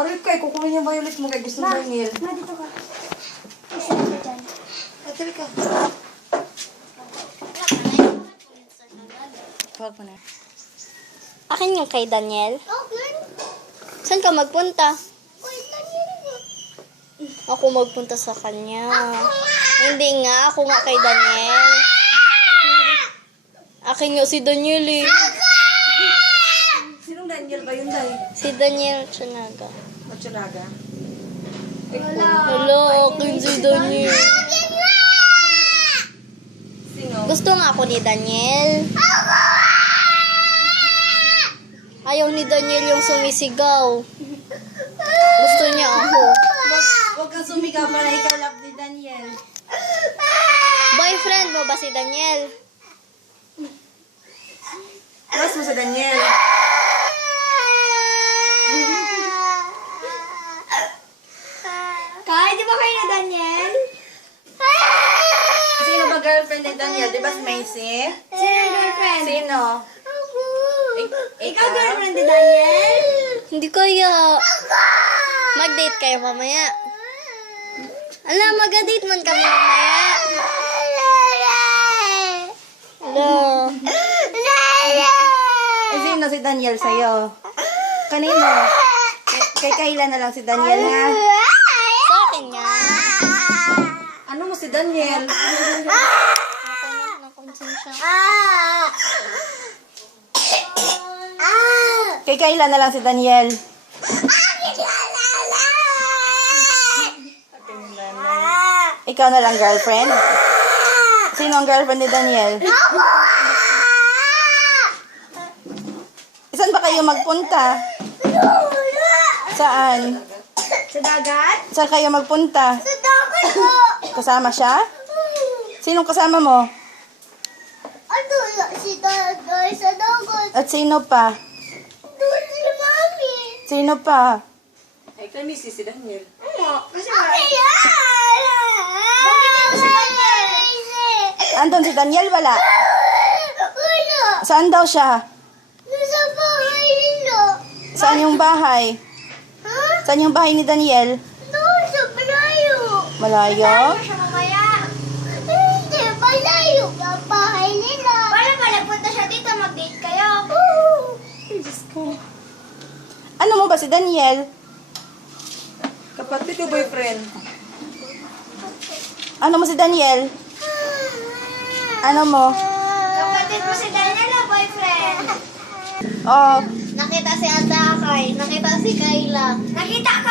Aray kay, kukunin yung violet mo kay gusto ng Daniel. Ma, dito ka. Isa ka dyan. Atili ka. Huwag mo na. Akin yung kay Daniel. Okay. Saan ka magpunta? Uy, Daniel. Ako magpunta sa kanya. Hindi nga, ako nga kay Daniel. Akin nga si Daniel eh. Sinong Daniel ba yun, Day? Si Daniel Tsunaga. Matsunaga? Hello, akin si Daniel. Sino? Gusto nga ako ni Daniel. Ayaw ni Daniel yung sumisigaw. Gusto niya ako. Huwag kang sumigaw para ikaw love ni Daniel. Boyfriend mo ba si Daniel? Close mo sa Daniel. Kaya, di ba kayo na Daniel? Sino ba girlfriend ni Daniel? Di ba si Macy? Sino yung girlfriend? Sino? Ikaw girlfriend ni Daniel? Hindi kaya. Mag-date kayo mamaya. Ala, mag-date man kami mamaya. Hello. Sino si Daniel sa'yo? Kanino? Kay Kayla na lang si Daniel, ha? Sa akin nga. Ano mo si Daniel? Nakonsensya. Kay Kayla na lang si Daniel. Ikaw na lang girlfriend? Sino ang girlfriend ni Daniel? Saan ba kayo magpunta? Saan? Sa dagat? Saan kayo magpunta? Sa dagat po! Kasama siya? Sinong kasama mo? Ano si Dagay sa dagat? At sino pa? Doon si Mami! Sino pa? Ay, kami si Daniel. Ano? Kasi bakit ako si Daniel? Andun si Daniel, wala? Wala! Saan daw siya? Nasa bahay nila! Saan yung bahay? Ha? Saan yung bahay ni Daniel? Doon sa malayo! Malayo? siya mamaya? Hindi, malayo ang bahay nila! Wala ba nagpunta siya dito? Mag-date kayo? Ano mo ba si Daniel? Kapatid o boyfriend? Ano mo si Daniel? Ano mo? Kapatid mo si Daniel o boyfriend? Oh, Nakita si Ate Akay. Nakita si Kayla. Nakita ka